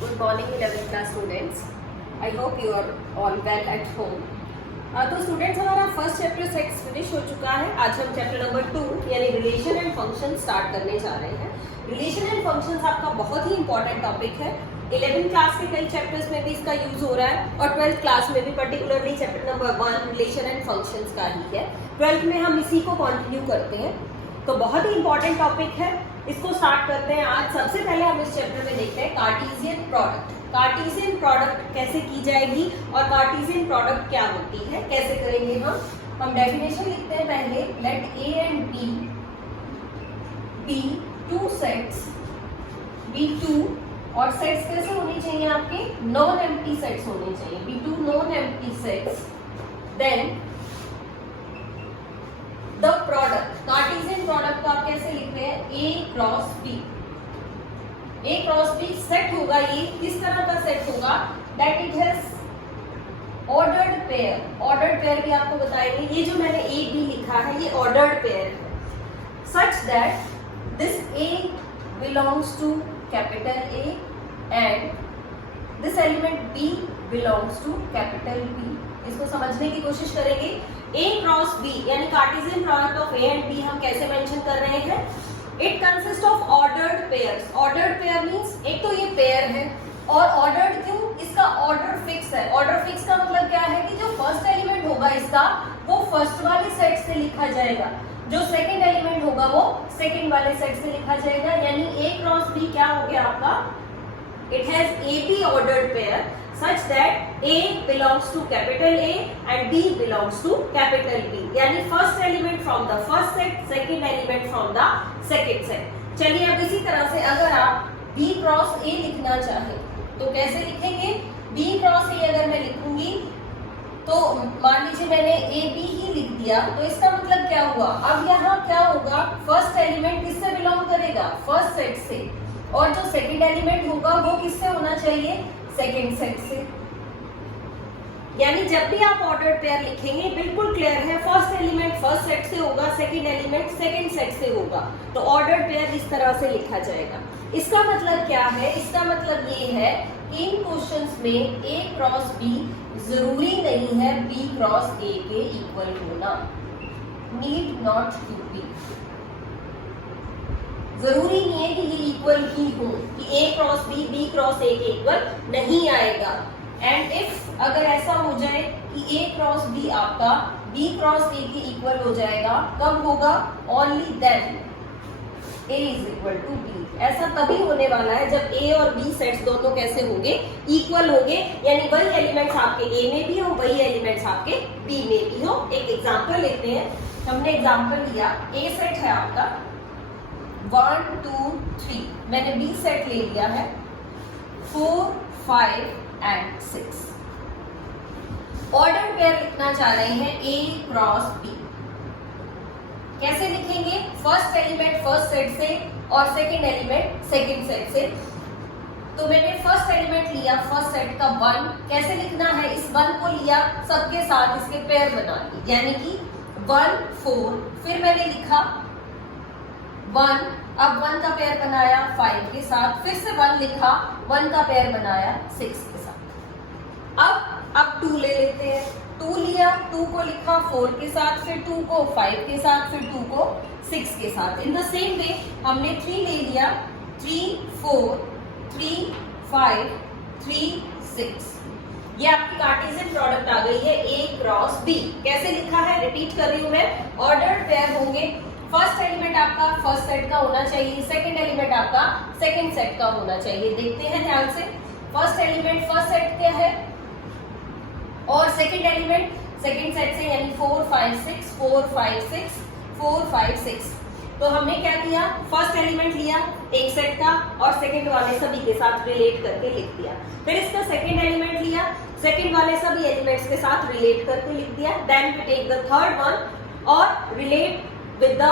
Good morning 11th class students. I hope you are all well at home. तो students हमारा first chapter 6 finish हो चुका है. आज हम चैप्टर नंबर 2 यानी रिलेशन एंड फंक्शन स्टार्ट करने जा रहे हैं. रिलेशन एंड फंक्शंस आपका बहुत ही इंपॉर्टेंट टॉपिक है. 11th क्लास के कई चैप्टर्स में भी इसका यूज हो रहा है और 12th क्लास में भी particularly chapter number 1 relation and functions का ही है. 12th में हम इसी को कंटिन्यू करते हैं. तो बहुत ही इंपॉर्टेंट टॉपिक है, इसको स्टार्ट करते हैं. आज सबसे पहले हम इस चैप्टर में देखते हैं कार्टेशियन प्रोडक्ट. कार्टेशियन प्रोडक्ट कैसे की जाएगी और कार्टेशियन प्रोडक्ट क्या होती है, कैसे करेंगे हम डेफिनेशन लिखते हैं पहले. Let A and B two sets be two, और सेट्स कैसे होने चाहिए आपके, नॉन एम्प्टी सेट्स होने चाहिए. Be two non empty sets. Then the product, Cartesian product को आप कैसे लिख रहे हैं, A cross B. A cross B set होगा. ये किस तरह का सेट होगा, that it has ordered pair. Ordered pair भी आपको बताएंगे. ये जो मैंने ए बी लिखा है ये ऑर्डर्ड पेयर है. Such that this a belongs to capital A and this element b belongs to capital B. इसको समझने की कोशिश करेंगे. ए क्रॉस बी यानी Cartesian product of A and B हम कैसे मेंशन कर रहे हैं. It consist of ordered pairs. Ordered pair means एक तो ये पेयर है और ऑर्डर्ड क्यों, इसका ऑर्डर फिक्स है. ऑर्डर फिक्स का मतलब क्या है कि जो फर्स्ट एलिमेंट होगा इसका वो फर्स्ट वाले सेट से लिखा जाएगा, जो सेकंड एलिमेंट होगा वो सेकंड वाले सेट से लिखा जाएगा. यानी ए क्रॉस बी क्या हो गया आपका, it has A be ordered pair such that A belongs to capital A and B belongs to capital B. यानी first element from the first set, second element from the second set. चलिए अब इसी तरह से अगर आप B cross A लिखना चाहें तो कैसे लिखेंगे. B cross A अगर मैं लिखूंगी तो मान लीजिए मैंने A B ही लिख दिया तो इसका मतलब क्या हुआ, अब यहाँ क्या होगा, फर्स्ट एलिमेंट किससे बिलोंग करेगा, फर्स्ट सेट से, और जो सेकंड एलिमेंट होगा वो किससे होना चाहिए, सेकेंड सेट से. यानी जब भी आप ऑर्डर्ड पेयर लिखेंगे बिल्कुल क्लियर है, फर्स्ट एलिमेंट फर्स्ट सेट से होगा, सेकेंड एलिमेंट सेकेंड सेट से होगा. तो ऑर्डर्ड पेयर इस तरह से लिखा जाएगा. इसका मतलब क्या है, इसका मतलब ये है कि इन क्वेश्चंस में ए क्रॉस बी जरूरी नहीं है बी क्रॉस ए के इक्वल होना. नीड नॉट टू बी, जरूरी नहीं है कि ये इक्वल ही हो, कि A cross B cross A के इक्वल नहीं आएगा. एंड इफ अगर ऐसा हो जाए कि ए क्रॉस बी आपका बी क्रॉस ए के इक्वल हो जाएगा, कब होगा, only then A is equal to B. ऐसा तभी होने वाला है जब ए और बी सेट्स दोनों कैसे होंगे, इक्वल होंगे. यानी वही एलिमेंट्स आपके ए में भी हो, वही एलिमेंट्स आपके बी में भी हो. एक एग्जांपल लेते हैं. हमने एग्जांपल लिया, ए सेट है आपका 1 2 3, मैंने बी सेट ले लिया है 4 5 एंड 6. ऑर्डर पेयर लिखना चाह रहे हैं ए क्रॉस बी. कैसे लिखेंगे, फर्स्ट एलिमेंट फर्स्ट सेट से और सेकंड एलिमेंट सेकंड सेट से. तो मैंने फर्स्ट एलिमेंट लिया फर्स्ट सेट का 1, कैसे लिखना है, इस 1 को लिया सबके साथ इसके पेयर बना लिए, यानी कि 1 4, फिर मैंने लिखा 1, अब 1 का पेयर बनाया 5 के साथ, फिर से 1 लिखा, 1 का पेयर बनाया 6 के साथ. अब 2 ले लेते हैं. 2 लिया, 2 को लिखा 4 के साथ, फिर 2 को 5 के साथ, फिर 2 को 6 के साथ. इन द सेम वे हमने 3 ले लिया, 3 4 3 5 3 6. ये आपकी कार्टेशियन प्रोडक्ट आ गई है ए क्रॉस बी. कैसे लिखा है, रिपीट कर रही हूं मैं. ऑर्डर्ड पेयर होंगे, फर्स्ट एलिमेंट आपका फर्स्ट सेट का होना चाहिए, सेकंड एलिमेंट आपका सेकंड सेट का होना चाहिए. देखते हैं ध्यान से. फर्स्ट एलिमेंट फर्स्ट सेट क्या है और सेकंड एलिमेंट सेकंड सेट से, यानी 4 5 6 4 5 6 4 5 6. तो हमने क्या किया, फर्स्ट एलिमेंट लिया एक सेट का और सेकंड वाले सभी के साथ रिलेट करके लिख दिया. फिर इसका सेकंड एलिमेंट लिया, सेकंड वाले सभी एलिमेंट्स के साथ रिलेट करके लिख दिया. Then we take the third one और relate with the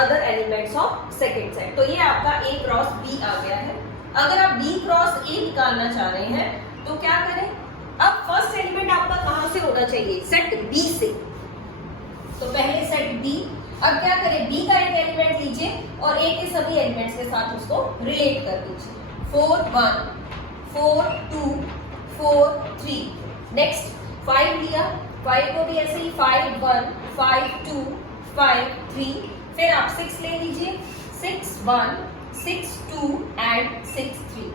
other elements of second set. तो ये आपका A क्रॉस B आ गया है. अगर आप B क्रॉस A निकालना चाह रहे हैं तो क्या करें, अब फर्स्ट एलिमेंट आपका कहां से होना चाहिए, सेट B से. तो पहले सेट B, अब क्या करें, B का एक एलिमेंट लीजिए और A के सभी एलिमेंट्स के साथ उसको रिलेट कर दीजिए. 4 1 4 2 4 3। नेक्स्ट 5 लिया, 5 को भी ऐसे ही 5 1 5 2 5 3। फिर आप 6 ले लीजिए, 6 1 6 2 एंड 6 3।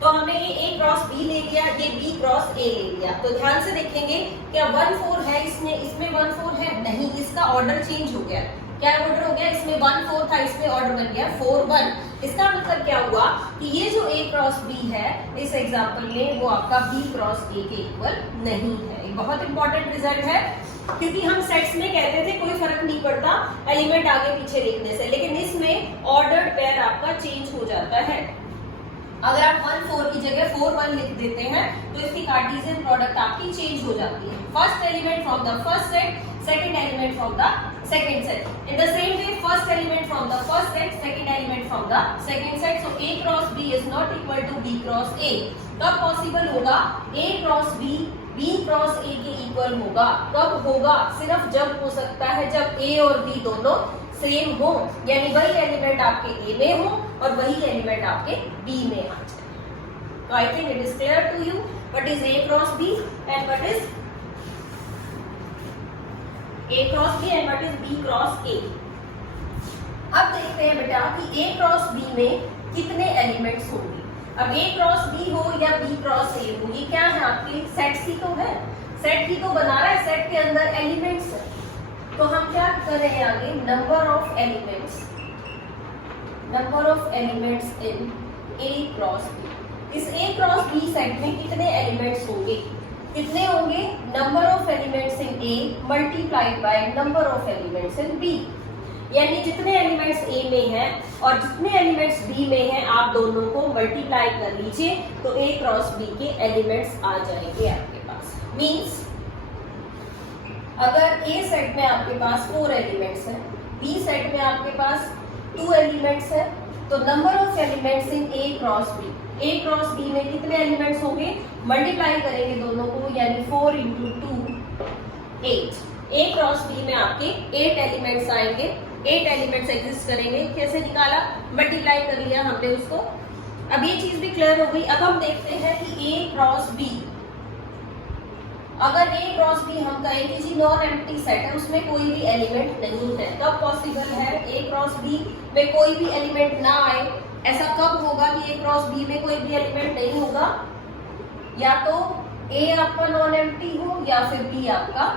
तो हमने ये A क्रॉस B ले लिया, ये B क्रॉस A ले लिया। तो ध्यान से देखेंगे क्या 1 4 है इसमें 1 4 है? नहीं, इसका ऑर्डर चेंज हो गया। क्या ऑर्डर हो गया? इसमें 1 4 था, इसमें ऑर्डर बन गया 4 1। इसका मतलब क्या हुआ कि ये जो A क्रॉस B है इस एग्जांपल में वो आपका B क्रॉस A के इक्वल नहीं है। एक बहुत इंपॉर्टेंट रिजल्ट है, क्योंकि हम सेट्स में कहते थे कोई फर्क नहीं पड़ता एलिमेंट आगे पीछे लिखने से, लेकिन इसमें ऑर्डर्ड पेयर आपका चेंज हो जाता है। अगर आप 1 4 की जगह 4 1 लिख देते हैं तो इसकी कार्टेशियन प्रोडक्ट आपकी चेंज हो जाती है। First element from the first set, second element from the second set. In the same way first element from the first set, second element from the second set. So A cross B is not equal to B cross A। कब possible होगा? A cross B cross A के equal होगा। कब होगा? सिर्फ जब हो सकता है जब A और B दोनों सेम हो, यानी वही एलिमेंट आपके A में हो और वही एलिमेंट आपके B में आ जाए। तो I think it is clear to you what is A cross B and what is A cross B and what is B cross A। अब देखते हैं बेटा कि A क्रॉस B में कितने एलिमेंट्स होंगे। अब A क्रॉस B हो या B क्रॉस A हो, ये क्या है? आपके सेट्स ही तो है, सेट ही तो बना रहा है, सेट के अंदर एलिमेंट्स है। तो हम क्या कर रहे हैं आगे? Number of elements in A cross B। इस A क्रॉस B सेट में कितने एलिमेंट्स होंगे? कितने होंगे? Number of elements in A multiplied by number of elements in B। यानी जितने एलिमेंट्स A में हैं और जितने एलिमेंट्स B में हैं आप दोनों को मल्टीप्लाई कर लीजिए तो A क्रॉस B के एलिमेंट्स आ जाएंगे आपके पास। मींस अगर A सेट में आपके पास 4 एलिमेंट्स हैं, B सेट में आपके पास 2 एलिमेंट्स है, तो number of elements in A cross B, A cross B में कितने एलिमेंट्स होंगे? मल्टीप्लाई करेंगे दोनों को, यानी 4 × 2 8। A क्रॉस B में आपके 8 एलिमेंट्स आएंगे, 8 एलिमेंट्स एग्जिस्ट करेंगे। कैसे निकाला? मल्टीप्लाई कर लिया हमने उसको। अब ये चीज भी क्लियर हो गई। अब हम देखते हैं कि A क्रॉस B, अगर A क्रॉस B हम कहें कि जी नॉन एम्प्टी सेट है, उसमें कोई भी एलिमेंट नहीं है, कब पॉसिबल है A क्रॉस B में कोई भी एलिमेंट ना आए? ऐसा कब होगा कि A क्रॉस B में कोई भी एलिमेंट नहीं होगा? या तो A आपका नॉन एम्प्टी हो या फिर B आपका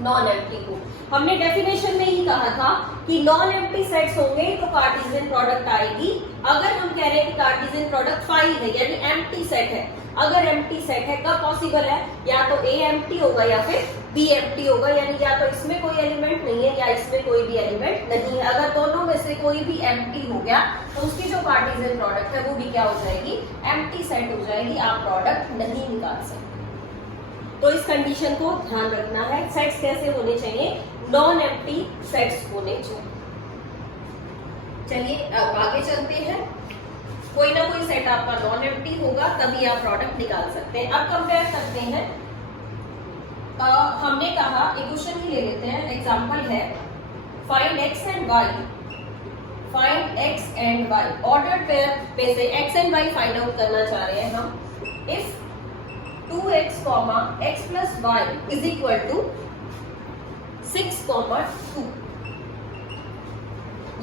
नॉन एम्प्टी हो। हमने डेफिनेशन में ही कहा था कि नॉन एम्प्टी सेट्स होंगे तो कार्टेशियन प्रोडक्ट आएगी। अगर हम कह रहे हैं कि कार्टेशियन प्रोडक्ट 5 है यानी एम्प्टी सेट है, अगर एम्प्टी सेट है कब पॉसिबल है? या तो A एम्प्टी होगा या फिर B एम्प्टी होगा, यानी या तो इसमें कोई एलिमेंट नहीं है या इसमें कोई भी एलिमेंट नहीं है। अगर दोनों में से कोई भी एम्प्टी हो गया तो उसकी जो कार्टेशियन प्रोडक्ट है वो भी क्या हो जाएगी? एम्प्टी सेट हो जाएगी, आप प्रोडक्ट नहीं निकाल सकते। तो इस कंडीशन को ध्यान रखना है। सेट्स कैसे होने चाहिए? नॉन एम्प्टी सेट्स होने चाहिए। चलिए अब आगे चलते हैं। कोई ना कोई सेट आपका नॉन एम्प्टी होगा तभी आप प्रोडक्ट निकाल सकते हैं। अब कंपेयर करते हैं। हमने कहा एक क्वेश्चन ही ले लेते हैं, एग्जांपल है find x and y। Find x and y, ordered pair पे से x and y find out करना चाह रहे हैं हम। If 2x, x plus y is equal to 6, 2।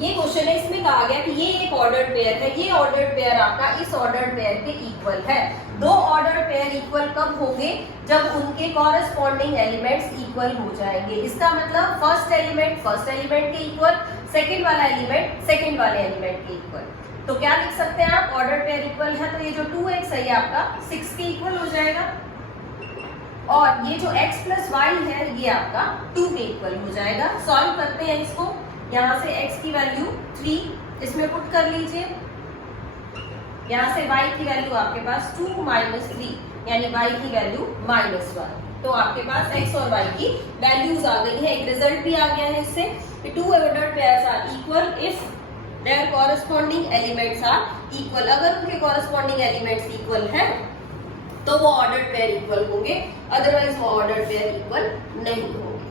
ये क्वेश्चन है, इसमें कहा गया कि ये एक ऑर्डर्ड पेयर है, ये ऑर्डर्ड पेयर आपका इस ऑर्डर्ड पेयर के इक्वल है। दो ऑर्डर्ड पेयर इक्वल कब होंगे? जब उनके कॉरेस्पॉन्डिंग एलिमेंट्स इक्वल हो जाएंगे। इसका मतलब फर्स्ट एलिमेंट के इक्वल, सेकंड वाला एलिमेंट सेकंड वाले एलिमेंट के इक्वल। तो क्या लिख सकते हैं आप? ऑर्डर्ड पेयर इक्वल है तो ये जो 2x है ये आपका 6 के इक्वल हो जाएगा और ये जो x plus y है ये आपका 2 के इक्वल हो जाएगा। सॉल्व करते हैं इसको। यहाँ से x की वैल्यू 3 इसमें पुट कर लीजिए, यहाँ से y की वैल्यू आपके पास 2 - 3 यानी y की वैल्यू -1। तो आपके पास x और y की वैल्यूज आ गई है। एक रिजल्ट भी आ गया है इससे। 2 ordered pairs are equal if their corresponding elements are equal। अगर उनके corresponding elements equal है तो वो ऑर्डर्ड पेयर इक्वल होंगे, अदरवाइज वो ऑर्डर्ड पेयर इक्वल नहीं होंगे।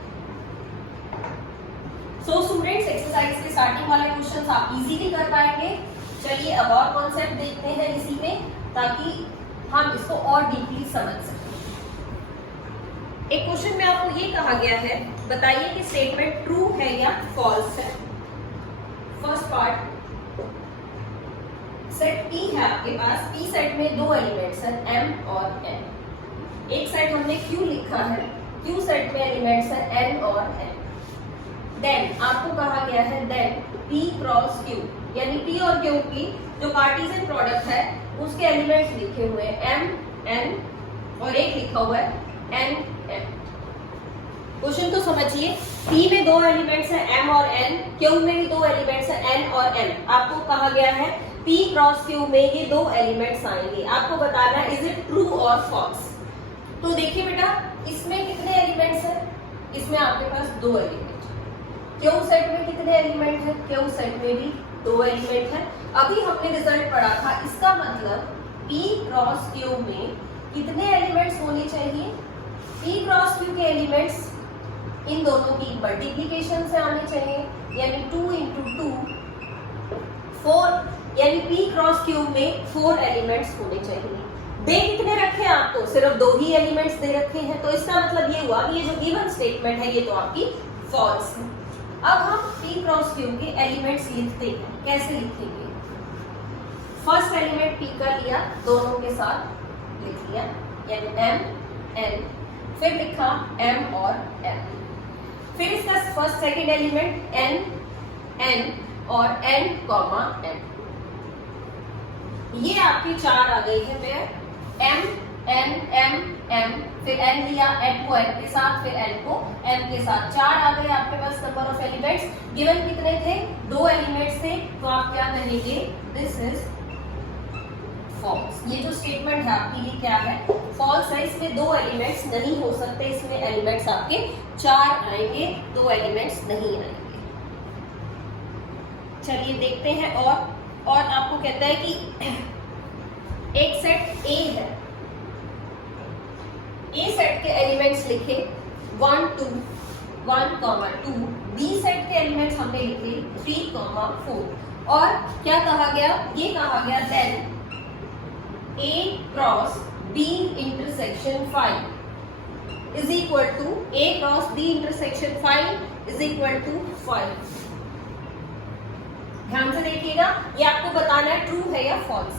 सो स्टूडेंट्स, एक्सरसाइज के स्टार्टिंग वाले क्वेश्चंस आप इजीली कर पाएंगे। चलिए अब और कॉन्सेप्ट देखते हैं इसी में, ताकि हम इसको और डीपली समझ सकें। एक क्वेश्चन में आपको ये कहा गया है, बताइए कि स्टेटमेंट ट्रू है या फॉल्स है। फर्स्ट पार्ट, सेट P है आपके पास। P सेट में दो एलिमेंट्स हैं M और N। एक सेट हमने Q लिखा है, Q सेट में एलिमेंट्स हैं N और N। देन आपको कहा गया है देन P क्रॉस Q, यानी P और Q की जो कार्टेशियन प्रोडक्ट है उसके एलिमेंट्स लिखे हुए हैं M N और एक लिखा हुआ है N M। क्वेश्चन तो समझिए, P में दो एलिमेंट्स हैं M और N, Q में भी दो एलिमेंट्स हैं N और M। आपको कहा गया है P क्रॉस Q में ये दो एलिमेंट्स आएंगे, आपको बताना है इज इट ट्रू और फॉल्स। तो देखिए बेटा, इसमें कितने एलिमेंट्स हैं? इसमें आपके पास दो एलिमेंट। Q सेट में कितने एलिमेंट हैं? Q सेट में भी दो एलिमेंट हैं। अभी हमने रिजल्ट पढ़ा था, इसका मतलब P क्रॉस Q में कितने एलिमेंट्स होने चाहिए? P क्रॉस Q के एलिमेंट्स इन दोनों की मल्टीप्लीकेशन से आने चाहिए, यानी 2 × 2 4, यानी P क्रॉस Q में 4 एलिमेंट्स होने चाहिए। दे कितने रखे हैं आपको? सिर्फ दो ही एलिमेंट्स दे रखे हैं, तो इसका मतलब ये हुआ कि ये जो गिवन स्टेटमेंट है ये तो आपकी फॉल्स है। अब हम P क्रॉस Q के एलिमेंट्स लिखते हैं, कैसे लिखेंगे? फर्स्ट एलिमेंट P का लिया, दोनों के साथ लिख लिया, यानी M N, फिर लिखा M और M। फिर इसका first second element N N और N कॉमा M। ये आपकी चार आ गई है pair, M N M M, फिर N लिया, N को N के साथ, फिर N को M के साथ। चार आ गए आपके पास नंबर ऑफ एलिमेंट्स। गिवन कितने थे? दो एलिमेंट्स थे, तो आप क्या कहेंगे? This is false. ये जो स्टेटमेंट है आपकी ये क्या है? फॉल्स है। इसमें दो एलिमेंट्स नहीं हो सकते, इसमें एलिमेंट्स आपके चार आएंगे, दो एलिमेंट्स नहीं आएंगे। चलिए देखते हैं और आपको कहता है कि एक सेट A है, A सेट के एलिमेंट्स लिखे 1 2 1, 2। B सेट के एलिमेंट्स हमने लिखे 3, 4। और क्या कहा गया? ये कहा गया then A cross B intersection 5 is equal to A cross B intersection 5 is equal to 5। ध्यान से देखिएगा, ये आपको बताना है ट्रू है या फॉल्स है।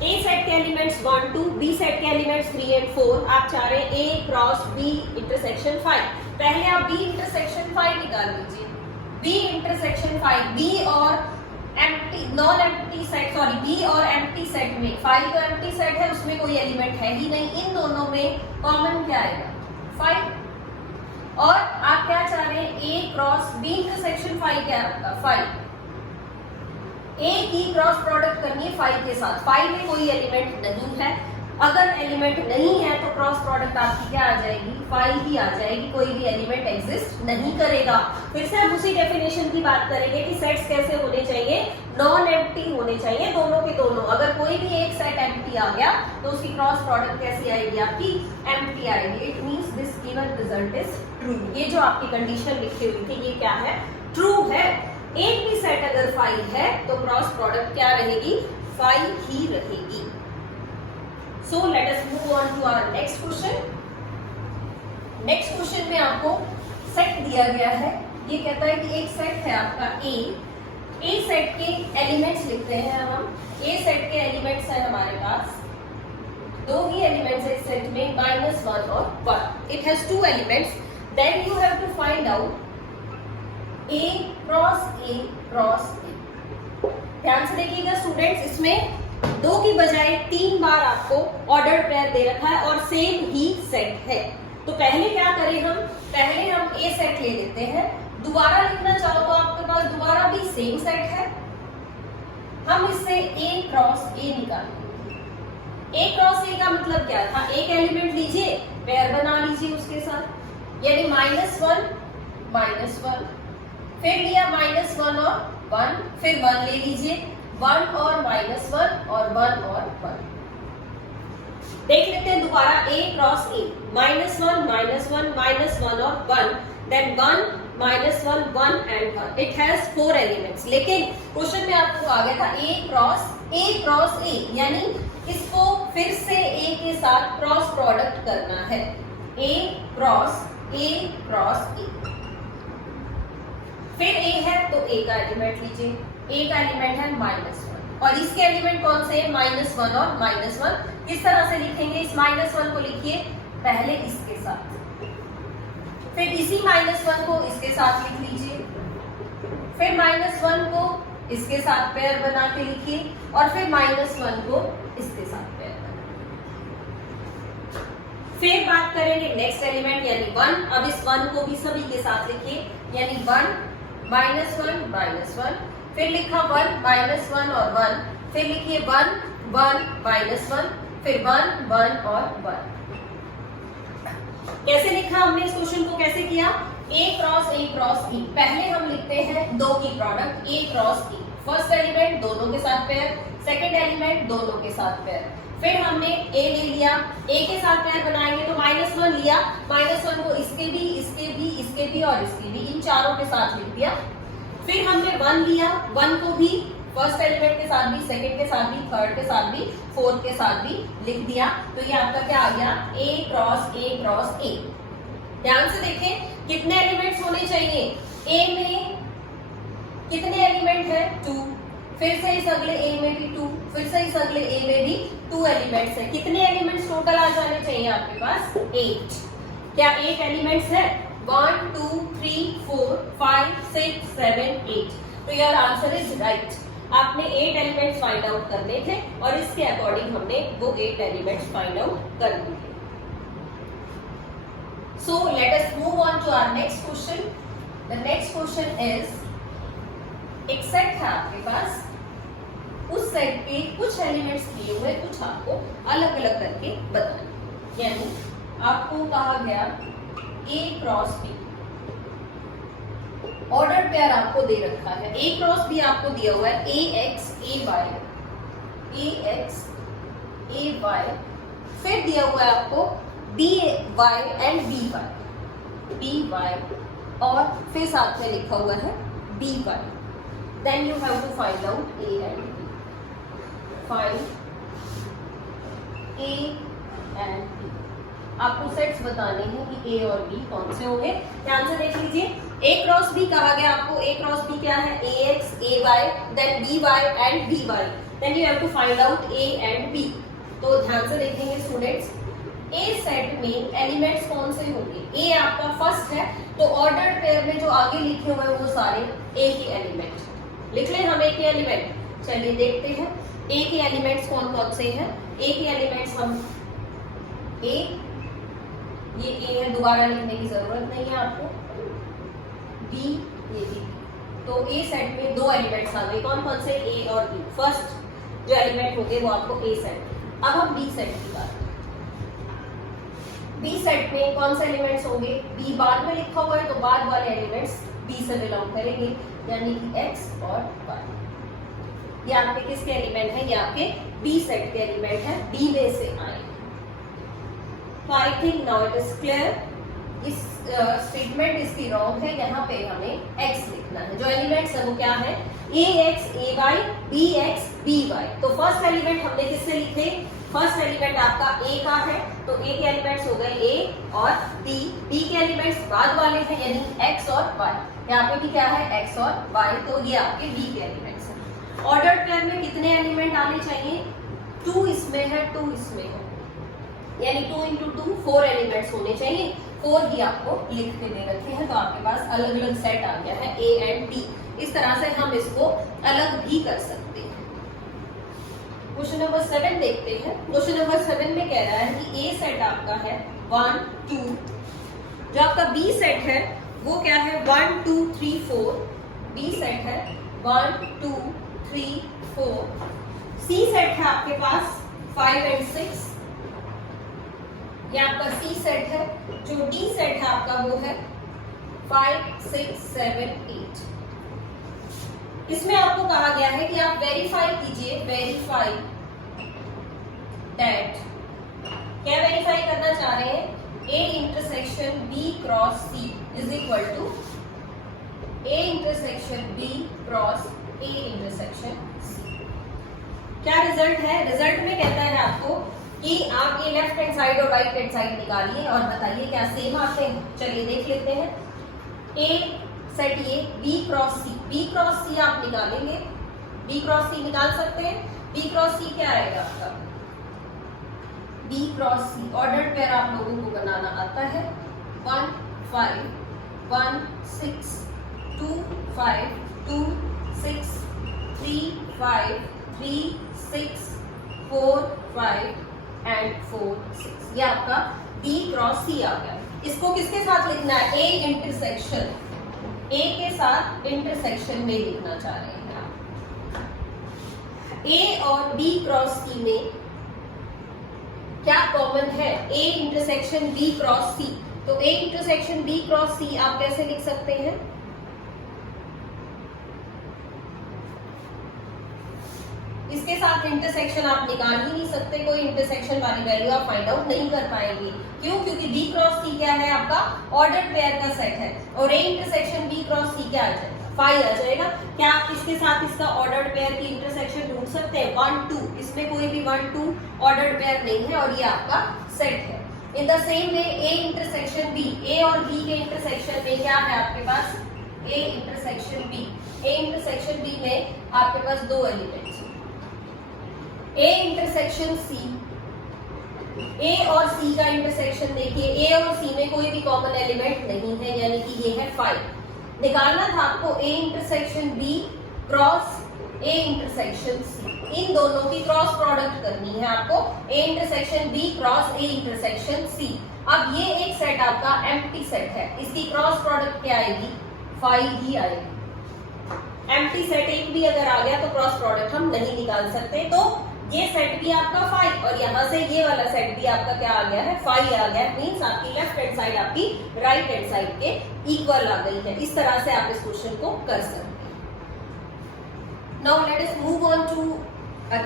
A सेट के एलिमेंट्स 1 2, B सेट के एलिमेंट्स 3 और 4। आप चाह रहे हैं A क्रॉस B इंटरसेक्शन 5। पहले आप B इंटरसेक्शन 5 निकाल लीजिए। B इंटरसेक्शन 5, B और empty non empty set, sorry B और एम्प्टी सेट में 5 तो एम्प्टी सेट है, उसमें कोई एलिमेंट है ही नहीं। इन दोनों में कॉमन क्या आएगा? 5। और आप क्या चाह रहे हैं? A क्रॉस B इंटरसेक्शन 5 क्या आपका? 5। A की क्रॉस प्रोडक्ट करनी है 5 के साथ। 5 में कोई एलिमेंट नहीं है, अगर एलिमेंट नहीं है तो क्रॉस प्रोडक्ट आपकी क्या आ जाएगी? 5 ही आ जाएगी, कोई भी एलिमेंट एग्जिस्ट नहीं करेगा। फिर से हम उसी डेफिनेशन की बात करेंगे कि सेट्स कैसे होने चाहिए? नॉन एम्प्टी होने चाहिए, दोनों के दोनों। अगर कोई भी एक सेट एम्प्टी आ गया तो उसकी क्रॉस प्रोडक्ट कैसी आएगी? आपकी एम्प्टी आएगी। It means this given result is true. ये जो आपकी कंडीशन लिखी हुई थी ये क्या है? ट्रू है। एक भी सेट अगर 5 है तो क्रॉस प्रोडक्ट क्या रहेगी? 5 ही रहेगी। So let us move on to our next question. Next question में आपको सेट दिया गया है। ये कहता है कि एक सेट है आपका A सेट के एलिमेंट्स लिखते हैं हम। A सेट के एलिमेंट्स हैं हमारे पास, दो ही एलिमेंट्स है इस सेट में, -1 और 1। It has 2 elements. Then you have to find out A cross A cross A। ध्यान से देखिएगा स्टूडेंट्स, इसमें 2 की बजाय 3 बार आपको ऑर्डर पेयर दे रखा है और सेम ही सेट है। तो पहले क्या करें हम? पहले हम A सेट ले लेते हैं। दोबारा लिखना चाहो तो आपके पास दोबारा भी सेम सेट है। हम इससे A क्रॉस A निकालेंगे। A क्रॉस A का मतलब क्या था? एक एलिमेंट लीजिए, पेयर बना लीजिए उसके साथ, यानी -1 फिर लिया -1 और 1, फिर 1 ले लीजिए, 1 और -1 और 1 और 1। देख लेते हैं दोबारा A क्रॉस A, -1 -1 -1 और 1, देन 1 -1 1 एंड 1। It has 4 elements. लेकिन क्वेश्चन में आपको आ गया था A क्रॉस A, यानी इसको फिर से A के साथ क्रॉस प्रोडक्ट करना है। A cross A। फिर A है तो A का एलिमेंट लीजिए। A का एलिमेंट है -1 और इसके एलिमेंट कौन से हैं? -1 और -1। किस तरह से लिखेंगे? इस -1 को लिखिए पहले इसके साथ, फिर इसी -1 को इसके साथ लिख लीजिए, फिर -1 को इसके साथ पेयर बना के लिखिए और फिर -1 को इसके साथ पेयर बना। फिर बात करेंगे नेक्स्ट एलिमेंट यानी 1। अब इस 1 को भी सभी के साथ लिखिए, यानी 1 -1 फिर लिखा 1 -1 और 1, फिर लिखिए 1 1 -1, फिर 1 1 और 1। कैसे लिखा हमने इस क्वेश्चन को? कैसे किया? A cross E। पहले हम लिखते हैं दो की product A cross E। First element दोनों के साथ पेयर, सेकंड एलिमेंट दोनों के साथ पेयर। फिर हमने A ले लिया, A के साथ पेयर बनाएंगे तो -1 लिया, -1 को इसके भी और इसके भी, इन चारों के साथ लिख दिया। फिर हमने 1 लिया, 1 को भी फर्स्ट एलिमेंट के साथ भी, सेकंड के साथ भी, थर्ड के साथ भी, फोर्थ के साथ भी लिख दिया। तो ये आपका क्या आ गया? A cross A। ध्यान से देखें कितने एलिमेंट्स होने चाहिए? A में कितने एलिमेंट है? 2। फिर से इस अगले A में भी 2, फिर से इस अगले A में भी 2 एलिमेंट्स है। कितने एलिमेंट्स टोटल आ जाने चाहिए आपके पास? 8। क्या 8 एलिमेंट्स है? 1 2 3 4 5 6 7 8। तो योर आंसर इज राइट। आपने 8 एलिमेंट्स फाइंड आउट करने थे और इसके अकॉर्डिंग हमने वो 8 एलिमेंट्स फाइंड आउट कर दिए। So let us move on to our next question. The next question is, एक सेट है आपके पास, उस सेट के कुछ एलिमेंट्स दिए हुए, कुछ आपको अलग अलग करके बताना। यानी आपको कहा गया A cross B, order pair आपको दे रखा है। A क्रॉस B आपको दिया हुआ है AX AY, फिर दिया हुआ है आपको BY एंड BY और फिर साथ में लिखा हुआ है BY। Then you have to find out A and B। Find A and B। आपको सेट्स बताने हैं कि A और B कौन से होंगे। ध्यान से देख लीजिए। A क्रॉस B कहा गया आपको। A क्रॉस B क्या है? AX AY then BY and BY। Then you have to find out A and B। तो ध्यान से देखेंगे स्टूडेंट्स, A सेट में एलिमेंट्स कौन से होंगे? A आपका फर्स्ट है तो ऑर्डर्ड पेयर में जो आगे लिखे हुए हैं वो सारे A के एलिमेंट। लिख लें हम A के एलिमेंट। चलिए देखते हैं A के एलिमेंट्स कौन कौन से हैं। A के एलिमेंट्स हम A, ये A है, दोबारा लिखने की जरूरत नहीं है आपको। B, ये B। तो A सेट में दो एलिमेंट्स आ गए। कौन कौन से? A और B। फर्स्ट जो एलिमेंट होंगे वो आपको A सेट। अब हम B सेट की बात करें। B सेट में कौन से एलिमेंट्स होंगे? B बाद में लिखा हुआ है तो बाद वाले एलिमेंट्स B से बिलोंग करेंगे, यानी कि X और Y। ये आपके किसके एलिमेंट है? ये आपके B सेट के एलिमेंट है, B में से आए। तो I think now it is clear. इस स्टेटमेंट इसकी रॉन्ग है, यहाँ पे हमें X लिखना है। जो एलिमेंट्स है वो क्या है? AX AY BX BY। तो फर्स्ट एलिमेंट हमने किससे लिखे? फर्स्ट एलिमेंट आपका A का है तो A के एलिमेंट्स हो गए A और B। B के एलिमेंट्स बाद वाले हैं यानी X और Y। यहाँ पे भी क्या है? X और Y। तो ये आपके B के एलिमेंट्स हैं। ऑर्डर्ड पेयर में कितने एलिमेंट आने चाहिए? 2 इसमें है, 2 इसमें है, यानी 2 into 2 4 एलिमेंट्स होने चाहिए। 4 भी आपको लिख के दे रखे हैं तो आपके पास अलग अलग सेट आ गया है A एंड B। इस तरह से हम इसको अलग भी कर सकते हैं। क्वेश्चन नंबर 7 देखते हैं। क्वेश्चन नंबर 7 में कह रहा है कि A सेट आपका है 1 2, जो आपका B सेट है वो क्या है? 1 2 3 4। B सेट है 1 2 3 4। C सेट है आपके पास 5 एंड 6। ये आपका C सेट है। जो D सेट है आपका वो है 5 6 7 8। इसमें आपको कहा गया है कि आप वेरीफाई कीजिए, वेरीफाई दैट। क्या वेरीफाई करना चाह रहे हैं? A intersection B cross C is equal to A intersection B cross A intersection C। क्या रिजल्ट है? रिजल्ट में कहता है आपको कि आप ये लेफ्ट हैंड साइड और राइट हैंड साइड निकालिए और बताइए क्या सेम आते हैं। चलिए देख लेते हैं। A सेट ये B cross C, B cross C आप निकालेंगे, B क्रॉस C निकाल सकते हैं। B क्रॉस C क्या आएगा आपका? B cross C ordered pair आप लोगों को बनाना आता है। 1 5 1 6 2 5 2 6 3 5 3 6 4 5 एंड 4 6। ये आपका B क्रॉस C आ गया। इसको किसके साथ लिखना है? A इंटरसेक्शन A के साथ इंटरसेक्शन में लिखना चाह रहे हैं आप। A और B क्रॉस C में क्या कॉमन है? A intersection B cross C। तो A intersection B cross C आप कैसे लिख सकते हैं? इसके साथ इंटरसेक्शन आप निकाल ही नहीं सकते, कोई इंटरसेक्शन वाली वैल्यू आप फाइंड आउट नहीं कर पाएंगे। क्यों? क्योंकि B क्रॉस C क्या है? आपका ऑर्डर्ड पेयर का सेट है और A intersection B cross C क्या आ जाएगा? 5 आ जाएगा। क्या आप इसके साथ इसका ऑर्डर्ड पेयर की इंटरसेक्शन ढूंढ सकते हैं? 1 2, इसमें कोई भी 1 2 ऑर्डर्ड पेयर नहीं है और ये आपका सेट है। इन the same way A intersection B, A और B के इंटरसेक्शन में क्या है आपके पास? A intersection B, A intersection B में आपके पास दो एलिमेंट्स हैं। A इंटरसेक्शन C, A और C का इंटरसेक्शन देखिए, A और C में कोई भी कॉमन एलिमेंट नहीं है, यानी कि ये है 5। निकालना था आपको A intersection B cross A intersection C। इन दोनों की क्रॉस प्रोडक्ट करनी है आपको, A intersection B cross A intersection C। अब ये एक सेट आपका एम्प्टी सेट है, इसकी क्रॉस प्रोडक्ट क्या आएगी? 5 ही आएगी। एम्प्टी सेट एक भी अगर आ गया तो क्रॉस प्रोडक्ट हम नहीं निकाल सकते। तो ये सेट भी आपका 5 और यहाँ से ये वाला सेट भी आपका क्या आ गया है? 5 आ गया। मींस आपकी लेफ्ट हैंड साइड आपकी राइट हैंड साइड के इक्वल आ गई है। इस तरह से आप इस क्वेश्चन को कर सकते हैं। Now let us move on to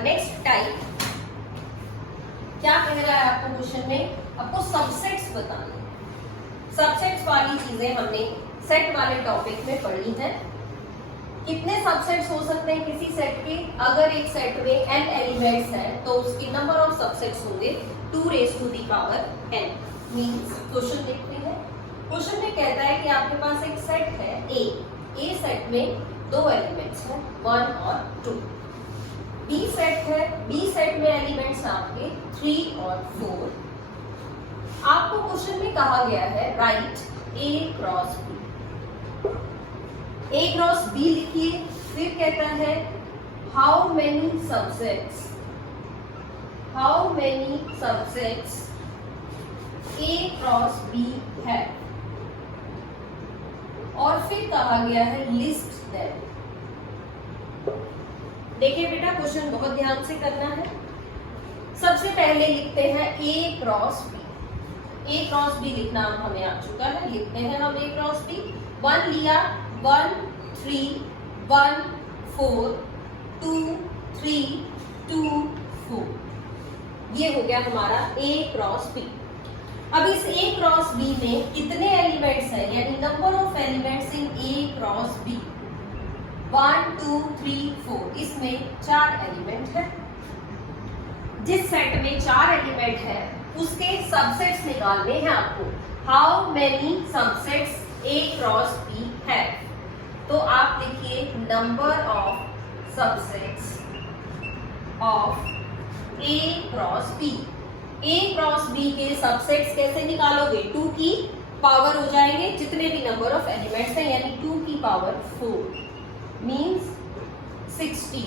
next type. क्या कह रहा है आपको क्वेश्चन में? आपको सबसेट्स बताने। सबसेट्स वाली चीजें हमने सेट वाले टॉपिक में पढ़ी है। कितने सबसेट्स हो सकते हैं किसी सेट के? अगर एक सेट में n एलिमेंट्स हैं तो उसकी नंबर ऑफ सबसेट्स होंगे 2 raised to the power n। Means question देखते हैं। क्वेश्चन में कहता है कि आपके पास एक सेट है A सेट में दो एलिमेंट्स हैं 1 और 2। B सेट है, B सेट में एलिमेंट्स आपके 3 और 4। आपको क्वेश्चन में कहा गया है right A cross B। A cross B लिखिए, फिर कहता है how many subsets A cross B है, और फिर कहा गया है लिस्ट देम। देखिए बेटा क्वेश्चन बहुत ध्यान से करना है। सबसे पहले लिखते हैं A cross B। A cross B लिखना हमें आ चुका है, लिखते हैं हम A क्रॉस B। 1 लिया, 1 3 1 4 2 3 2 4। ये हो गया हमारा A क्रॉस B। अब इस A क्रॉस B में कितने एलिमेंट्स हैं, यानी number of elements in A cross B? 1 2 3 4। इसमें 4 एलिमेंट है। जिस सेट में 4 एलिमेंट है उसके सबसेट्स निकालने हैं आपको। How many subsets A cross B है? तो आप लिखिए number of subsets of A cross B। A cross B के सबसेट्स कैसे निकालोगे? 2 की पावर हो जाएंगे जितने भी नंबर ऑफ एलिमेंट्स हैं, यानी 2 की पावर 4 मींस 16।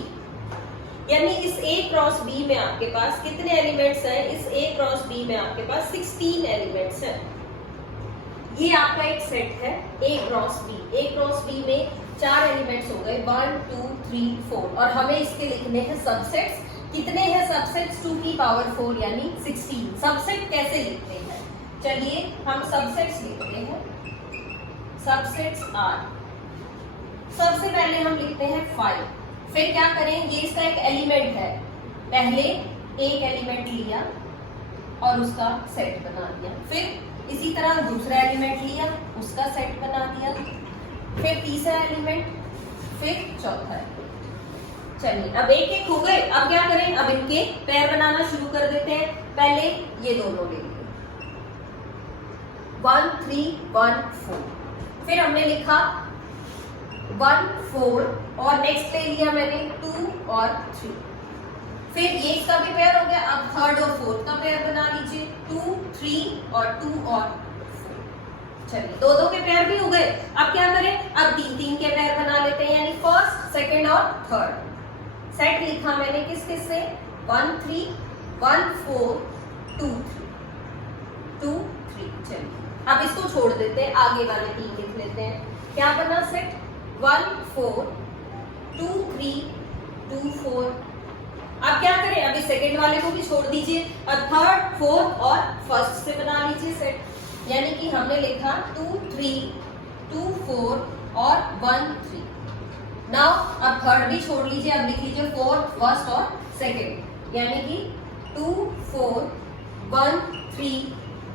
यानी इस A क्रॉस B में आपके पास कितने एलिमेंट्स हैं? इस A क्रॉस B में आपके पास 16 एलिमेंट्स हैं। ये आपका एक सेट है A cross B। A cross B में 4 एलिमेंट्स हो गए 1 2 3 4, और हमें इसके लिखने हैं सबसेट्स। कितने हैं सबसेट्स? 2 की पावर 4 यानी 16। सबसेट कैसे लिखते हैं? चलिए हम सबसेट्स लिखते हैं। सबसेट्स आर, सबसे पहले हम लिखते हैं 5। फिर क्या करें? ये इसका एक एलिमेंट है, पहले एक एलिमेंट लिया और उसका सेट बना दिया। फिर इसी तरह दूसरा एलिमेंट लिया, उसका सेट बना दिया। फिर तीसरा एलिमेंट, फिर चौथा एलिमेंट। चलिए अब एक एक हो गए, अब क्या करें, अब इनके पेयर बनाना शुरू कर देते हैं। पहले ये दोनों ले लिए 1 3 1 4, फिर हमने लिखा 1 4 और नेक्स्ट ले लिया मैंने 2 और 3, फिर ये इसका भी पेयर हो गया। अब थर्ड और फोर्थ का पेयर बना लीजिए 2 3 और 2 और 4। चलिए दो दो के पेयर भी हो गए, अब क्या करें, अब तीन तीन के पेयर बना लेते हैं, यानी फर्स्ट सेकंड और थर्ड। सेट लिखा मैंने किस किस से, 1 3 1 4 2 2 3। चलिए अब इसको छोड़ देते हैं, आगे वाले तीन लिख लेते हैं। क्या बना सेट, 1 4 2 3 2 4। अब क्या करें, अभी सेकंड वाले को भी छोड़ दीजिए, अब थर्ड फोर्थ और फर्स्ट से बना लीजिए सेट, यानी कि हमने लिखा 2 3 2 4 और 1 3। नाउ अब थर्ड भी छोड़ लीजिए, अब लिख लीजिए फोर्थ फर्स्ट और सेकंड, यानी कि 2 4 1 3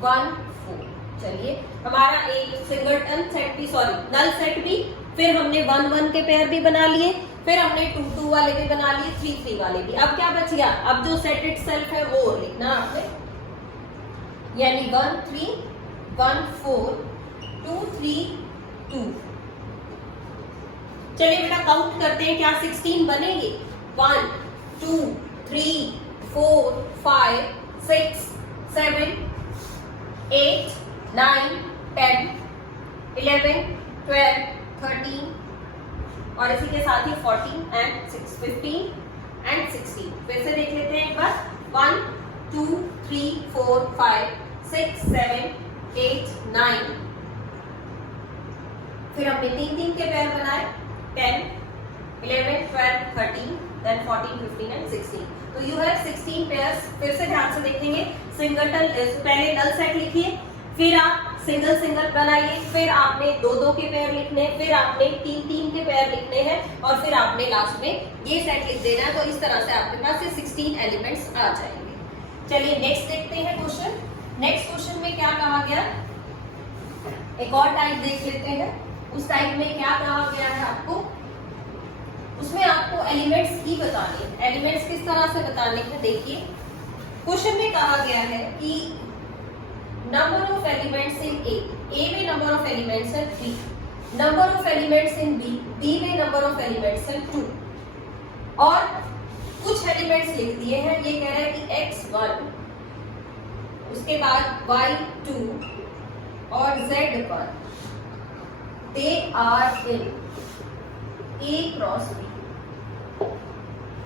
1 4। चलिए हमारा एक सिंगलटन सेट भी, सॉरी नल सेट भी, फिर हमने 1 1 के पेयर भी बना लिए, फिर हमने 2 2 वाले भी बना लिए, 3 3 वाले भी। अब क्या बच गया, अब जो सेट इटसेल्फ है वो लिखना आपने, यानी 1 3 1 4 2 3 2। चलिए बेटा काउंट करते हैं, क्या 16 बनेंगे, 1 2 3 4 5 6 7 8 9 10 11 12 13 और इसी के साथ ही 14 एंड 15 एंड 16। फिर से देख लेते हैं एक बार, 1 2 3 4 5 6 7 8 9, फिर हमने तीन तीन के पेयर बनाए, 10 11 12 13 then 14 15 and 16। तो यू हैव 16 पेयर्स। फिर से ध्यान से देखेंगे, सिंगलटन पहले नल सेट लिखिए, फिर आप सिंगल सिंगल बनाइए, फिर आपने दो दो के पेयर लिखने, फिर आपने तीन तीन के पेयर लिखने हैं, और फिर आपने लास्ट में ये सेट लिख देना है। तो इस तरह से आपके पास ये 16 एलिमेंट्स आ जाएंगे। चलिए नेक्स्ट देखते हैं क्वेश्चन। नेक्स्ट क्वेश्चन में क्या कहा गया, एक और टाइप देख लेते हैं। उस टाइप में क्या कहा गया है आपको, उसमें आपको एलिमेंट्स ही बताने हैं। एलिमेंट्स किस तरह से बताने हैं, देखिए क्वेश्चन में कहा गया है कि number of elements in A में नंबर ऑफ एलिमेंट्स है 3, number of elements in B में नंबर ऑफ एलिमेंट्स है 2, और कुछ एलिमेंट्स लिख दिए हैं। ये कह रहा है कि x1, उसके बाद y2 और z1, they are in A cross B।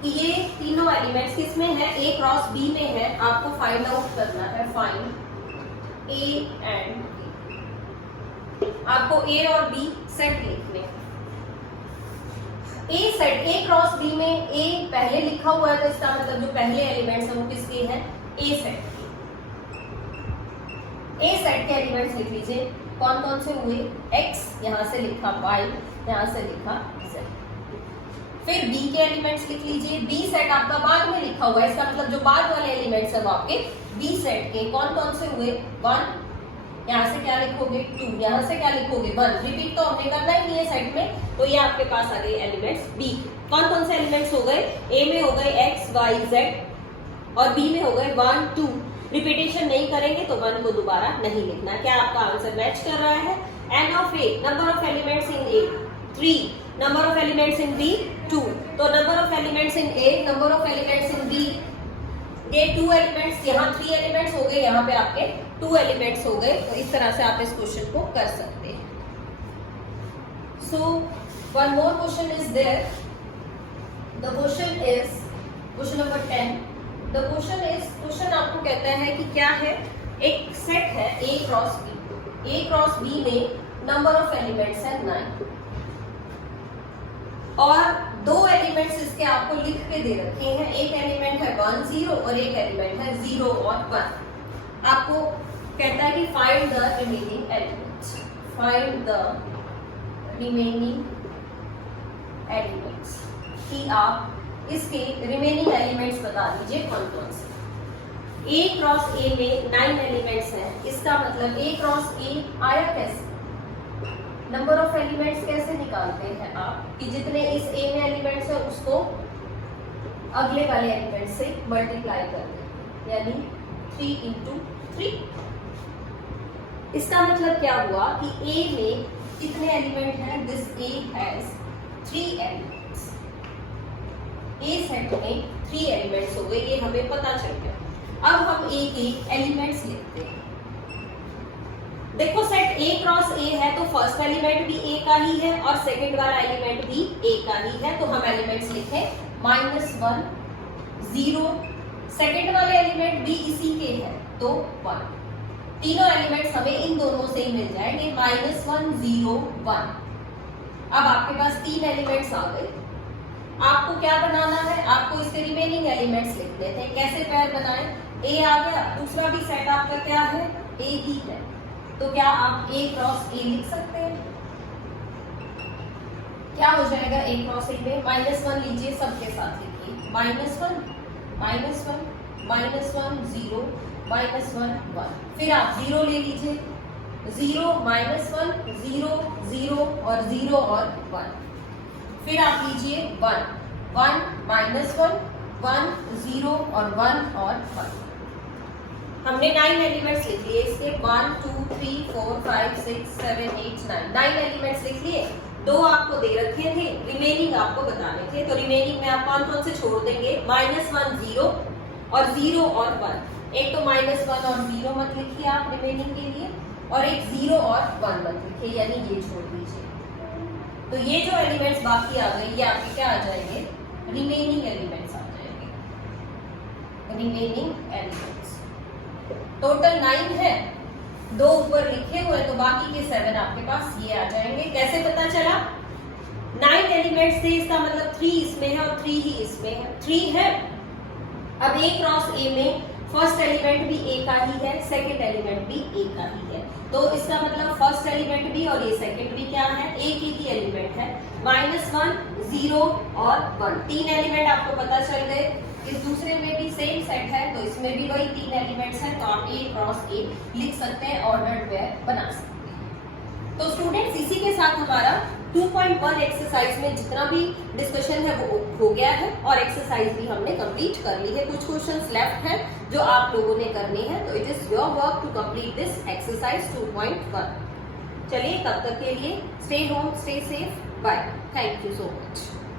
ये तीनों एलिमेंट्स किसमें है, A क्रॉस B में है। आपको फाइंड आउट करना है, फाइंड A एंड B। आपको A और B सेट लिखने हैं। A set, A cross B में A पहले लिखा हुआ है, तो इसका मतलब जो पहले एलिमेंट्स हैं वो किसके हैं, A सेट के। A सेट के एलिमेंट्स लिख लीजिए, कौन कौन से हुए, X, यहाँ से लिखा Y, यहाँ से लिखा Z। फिर B के एलिमेंट्स लिख लीजिए, B सेट आपका बाद में लिखा हुआ है, इसका मतलब जो बाद वाले एलिमेंट्स हैं वो आपके B सेट के कौन कौन से हुए, 1, यहाँ से क्या लिखोगे 2, यहाँ से क्या लिखोगे 1। रिपीट तो हमने करना ही नहीं है सेट में, तो ये आपके पास आ गए एलिमेंट्स B। कौन कौन से एलिमेंट्स हो गए, A में हो गए X Y Z, और B में हो गए 1 2। रिपीटेशन नहीं करेंगे तो 1 को दोबारा नहीं लिखना। क्या आपका आंसर मैच कर रहा है। N of A, number of elements in A 3, number of elements in B 2। तो number of elements in A, number of elements in B, ये 2 एलिमेंट्स, यहाँ 3 एलिमेंट्स हो गए, यहाँ पे आपके 2 एलिमेंट्स हो गए। तो इस तरह से आप इस क्वेश्चन को कर सकते हैं। So one more question is there. The question is question number 10। The question is, question आपको कहता है कि क्या है, एक सेट है A cross B। A cross B में नंबर ऑफ एलिमेंट्स है 9, और 2 एलिमेंट्स इसके आपको लिख के दे रखे हैं। एक एलिमेंट है 1 0 और एक एलिमेंट है 0 और 1। आपको कहता है कि find the remaining elements, find the remaining elements, कि आप इसके रिमेनिंग एलिमेंट्स बता दीजिए कौन कौन से। A क्रॉस A में 9 एलिमेंट्स हैं, इसका मतलब A क्रॉस A आया कैसे, नंबर ऑफ एलिमेंट्स कैसे निकालते हैं आप कि जितने इस ए में एलिमेंट्स है उसको अगले वाले एलिमेंट से मल्टीप्लाई कर दें, यानी 3 इंटू 3। इसका मतलब क्या हुआ कि ए में कितने एलिमेंट हैं? This A has 3 elements. A set में 3 एलिमेंट्स हो गए, ये हमें पता चल गया। अब हम ए के एलिमेंट्स लिखते हैं। देखो सेट ए क्रॉस ए है तो फर्स्ट एलिमेंट भी ए का ही है और सेकंड वाला एलिमेंट भी ए का ही है, तो हम एलिमेंट्स लिखें -1 0, सेकंड वाले एलिमेंट भी इसी के हैं तो 1। तीनों एलिमेंट्स हमें इन दोनों से ही मिल जाएंगे, -1 0 1। अब आपके पास 3 एलिमेंट्स आ गए। आपको क्या बनाना है? आपको इसके रिमेनिंग एलिमेंट्स लिखने थे। कैसे पैर बनाएं? ए आ गया, दूसरा भी सेट आपका क्या है? ए ही है, तो क्या आप ए क्रॉस ए लिख सकते हैं? क्या हो जाएगा ए क्रॉस ए में? -1 लीजिए, सबके साथ लिखिए, -1 -1 -1 0 -1 1। फिर आप 0 ले लीजिए, 0 -1 0 0 और 0 और 1। फिर आप लीजिए 1 1 -1 1 0 और 1 और 1। हमने 9 एलिमेंट्स लिख लिए इसके, 1 2 3 4 5 6 7 8 9 एलिमेंट्स लिख लिए। 2 आपको दे रखे थे, रिमेनिंग आपको बताने थे, तो रिमेनिंग में आप कौन से छोड़ देंगे? -1 0 और 0 और 1। एक तो -1 और 0 मत लिखिए आप रिमेनिंग के लिए, और एक 0 और 1 मत लिखिए, यानी ये छोड़ दीजिए। तो ये जो एलिमेंट्स बाकी आ गए ये आपके क्या आ जाएंगे? रिमेनिंग एलिमेंट्स आ जाएंगे, रिमेनिंग एलिमेंट्स। टोटल 9 है, 2 ऊपर लिखे हुए, तो बाकी के 7 आपके पास ये आ जाएंगे। कैसे पता चला? 9 एलिमेंट्स थे, इसका मतलब 3 इसमें है और 3 ही इसमें है, 3 है। अब ए क्रॉस ए में फर्स्ट एलिमेंट भी ए का ही है, सेकंड एलिमेंट भी ए का ही है, तो इसका मतलब फर्स्ट एलिमेंट भी और ये सेकंड भी क्या है? ए की ही एलिमेंट है। -1 0 और 1, 3 एलिमेंट आपको पता चल गए। इस दूसरे में भी सेम सेट है, तो इसमें भी वही 3 एलिमेंट्स हैं, तो आप ए क्रॉस ए लिख सकते हैं, ऑर्डर्ड पेयर बना सकते हैं। तो स्टूडेंट्स इसी के साथ हमारा 2.1 एक्सरसाइज में जितना भी डिस्कशन है वो हो गया है, और एक्सरसाइज भी हमने कंप्लीट कर ली है। कुछ क्वेश्चंस लेफ्ट हैं जो आप लोगों ने करने हैं, तो it is your work to complete this exercise 2.1। चलिए तब तक के लिए stay home, stay safe, bye, thank you so much.